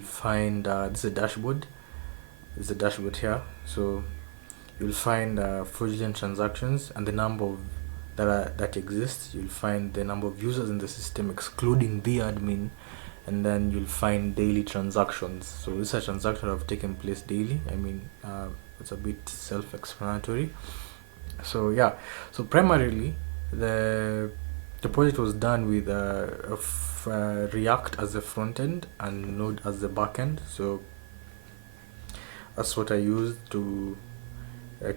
you'll find this is a dashboard. There's a dashboard here. So you'll find fraudulent transactions and the number of that exists. You'll find the number of users in the system excluding the admin, and then you'll find daily transactions. So these are transactions that have taken place daily. I mean, it's a bit self-explanatory. So yeah, so primarily the project was done with React as the front end and Node as the back end. So that's what I used to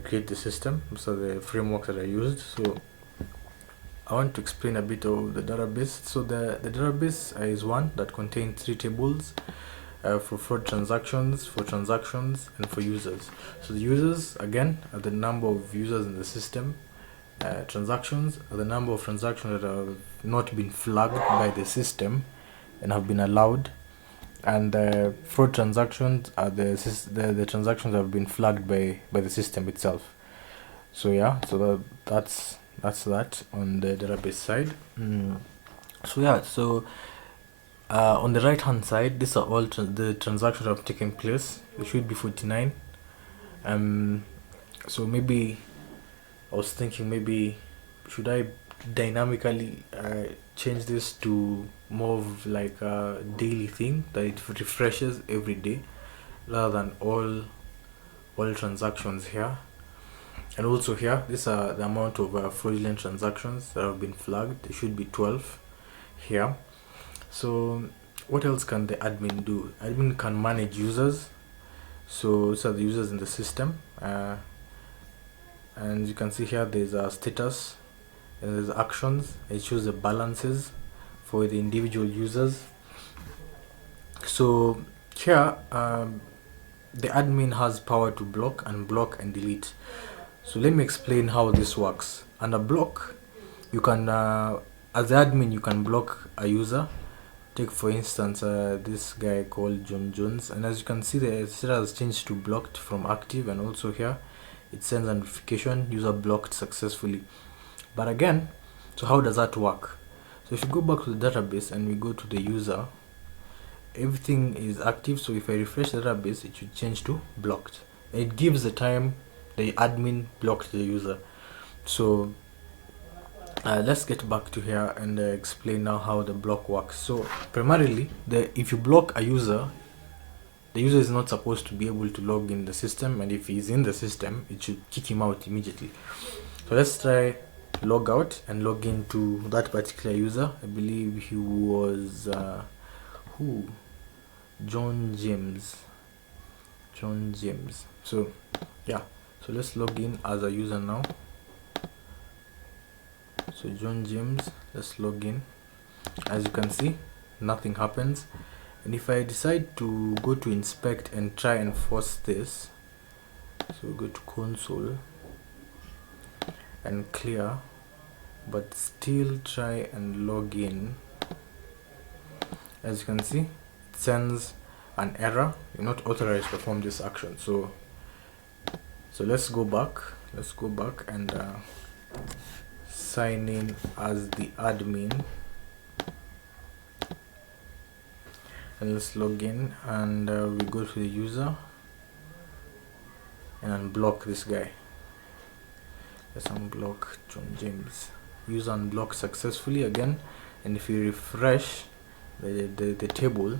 create the system. So the framework that I used. So I want to explain a bit of the database. So the database is one that contains 3 tables for fraud transactions, for transactions, and for users. So the users, again, are the number of users in the system. Transactions are the number of transactions that have not been flagged by the system and have been allowed. And fraud transactions are the transactions that have been flagged by the system itself. So yeah, so that's that on the database side. So yeah, so on the right hand side, these are all the transactions that have taken place. It should be 49. So maybe I was thinking, maybe should I dynamically change this to more of like a daily thing that it refreshes every day, rather than all transactions here. And also here, these are the amount of fraudulent transactions that have been flagged. It should be 12 here. So what else can the admin do? Admin can manage users. So these are the users in the system. And you can see here there's a status and there's actions. It shows the balances for the individual users. So here, the admin has power to block and delete. So let me explain how this works. Under block, you can, as the admin, you can block a user. Take for instance this guy called John Jones, and as you can see, the status has changed to blocked from active, and also here it sends a notification user blocked successfully. But again, so how does that work? So if you go back to the database and we go to the user, everything is active. So if I refresh the database, it should change to blocked. It gives the time the admin blocked the user. So let's get back to here and explain now how the block works. So primarily, if you block a user, the user is not supposed to be able to log in the system, and if he's in the system, it should kick him out immediately. So let's try log out and log into that particular user. I believe he was John James. So yeah, so let's log in as a user now. So John James, let's log in. As you can see, nothing happens. And if I decide to go to inspect and try and force this, so we go to console and clear, but still try and log in, as you can see, it sends an error. You're not authorized to perform this action. So let's go back and sign in as the admin, and let's log in, and we go to the user and unblock this guy. Let's unblock John James. User unblocked successfully again, and if you refresh the table,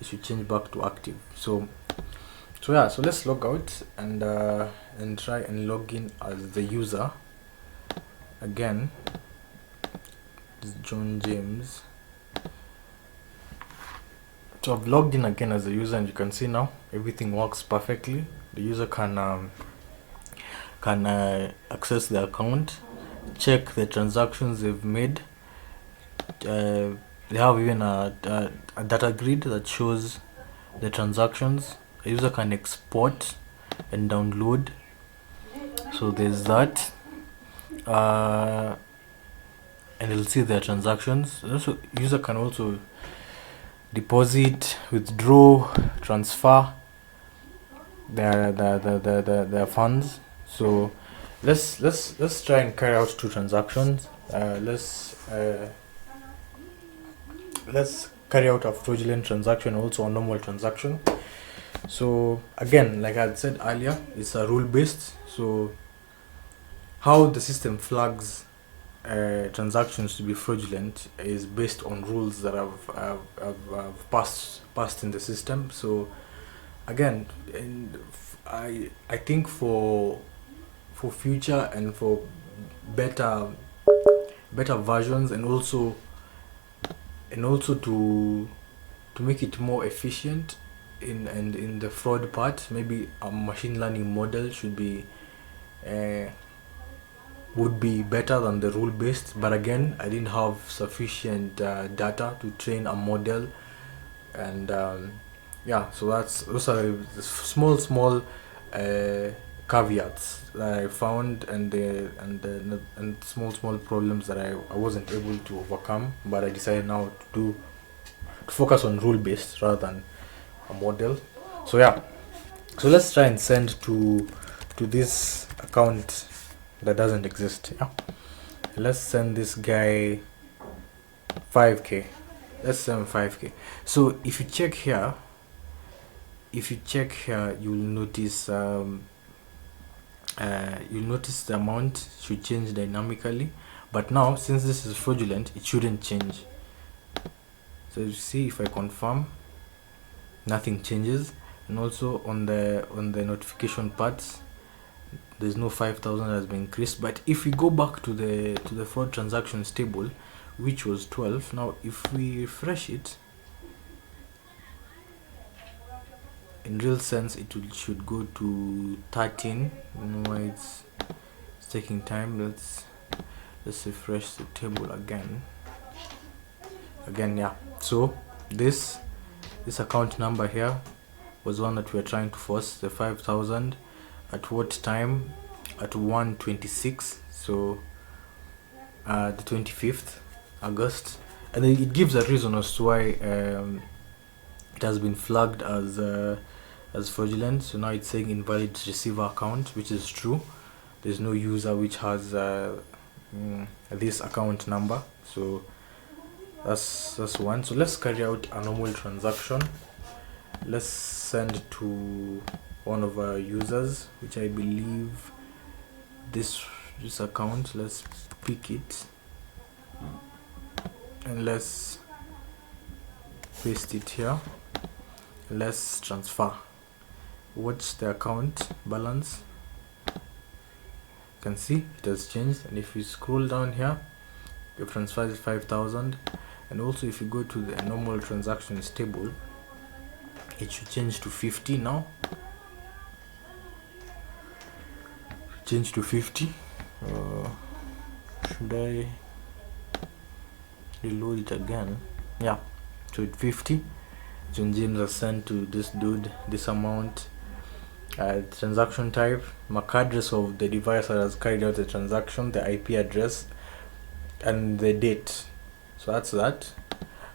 it should change back to active. So yeah, so let's log out and try and log in as the user again. This is John James. So I've logged in again as a user, and you can see now everything works perfectly. The user can access the account, check the transactions they've made. They have even a data grid that shows the transactions. The user can export and download. So there's that. And you'll see their transactions. Also, user can also deposit, withdraw, transfer their funds. So let's try and carry out 2 transactions. Let's carry out a fraudulent transaction, also a normal transaction. So again, like I had said earlier, it's a rule based. So how the system flags transactions to be fraudulent is based on rules that have passed in the system. So again, and I think for future and for better versions, and also to make it more efficient in the fraud part, maybe a machine learning model should be uh, would be better than the rule based. But again, I didn't have sufficient data to train a model, and yeah, so those are the small uh, caveats that I found, and small problems that I wasn't able to overcome. But I decided now to focus on rule based rather than a model. So yeah, so let's try and send to this account that doesn't exist. Yeah, let's send this guy 5k. Let's send 5k. So if you check here, you'll notice the amount should change dynamically. But now, since this is fraudulent, it shouldn't change. So you see, if I confirm, nothing changes. And also on the notification parts, there's no 5,000 has been increased. But if we go back to the fraud transactions table, which was 12, now if we refresh it, in real sense should go to 13. I don't know why it's taking time. Let's refresh the table again. Yeah, so this account number here was one that we are trying to force, the 5,000. At what time? At 1:26. So the 25th August. And then it gives a reason as to why it has been flagged as fraudulent. So now it's saying invalid receiver account, which is true. There's no user which has this account number. So that's one. So let's carry out a normal transaction. Let's send to one of our users, which I believe this account. Let's pick it and let's paste it here. Let's transfer. Watch the account balance. You can see it has changed, and if you scroll down here, the transfer is 5,000. And also if you go to the normal transactions table, it should change to 50 now. Change to 50. Should I reload it again? Yeah, so it's 50. John James has sent to this dude this amount. Transaction type, MAC address of the device that has carried out the transaction, the IP address, and the date. So that's that.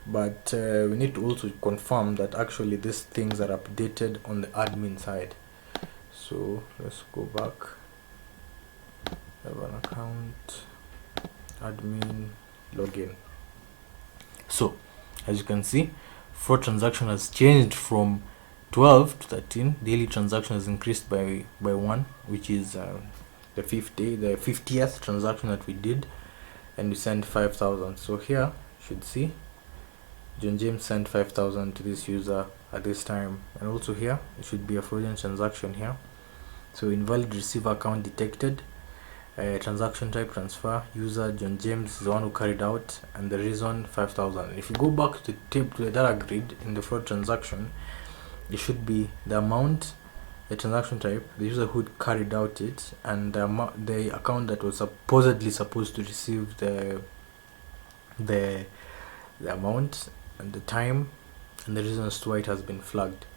But we need to also confirm that actually these things are updated on the admin side. So let's go back. I have an account, admin, login. So as you can see, fraud transaction has changed from 12 to 13. Daily transaction has increased by 1, which is the 50th transaction that we did, and we sent 5,000. So here you should see John James sent 5,000 to this user at this time, and also here it should be a fraudulent transaction here. So invalid receiver account detected. Transaction type transfer, user John James is the one who carried out, and the reason 5,000. If you go back to the data grid in the fraud transaction, it should be the amount, the transaction type, the user who carried out it, and the account that was supposedly supposed to receive the amount, and the time, and the reason as to why it has been flagged.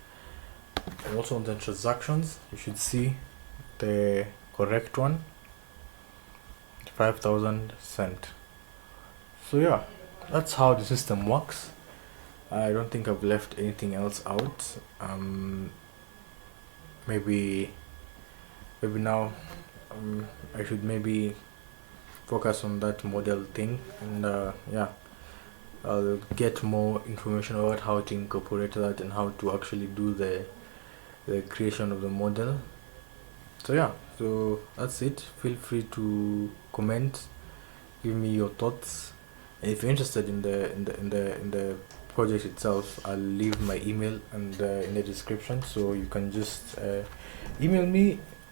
And also on the transactions, you should see the correct one, 5,000 sent. So yeah, that's how the system works. I don't think I've left anything else out. Maybe now I should maybe focus on that model thing, and yeah, I'll get more information about how to incorporate that and how to actually do the creation of the model. So yeah, so that's it. Feel free to comment, give me your thoughts. And if you're interested in the project itself, I'll leave my email and in the description, so you can just email me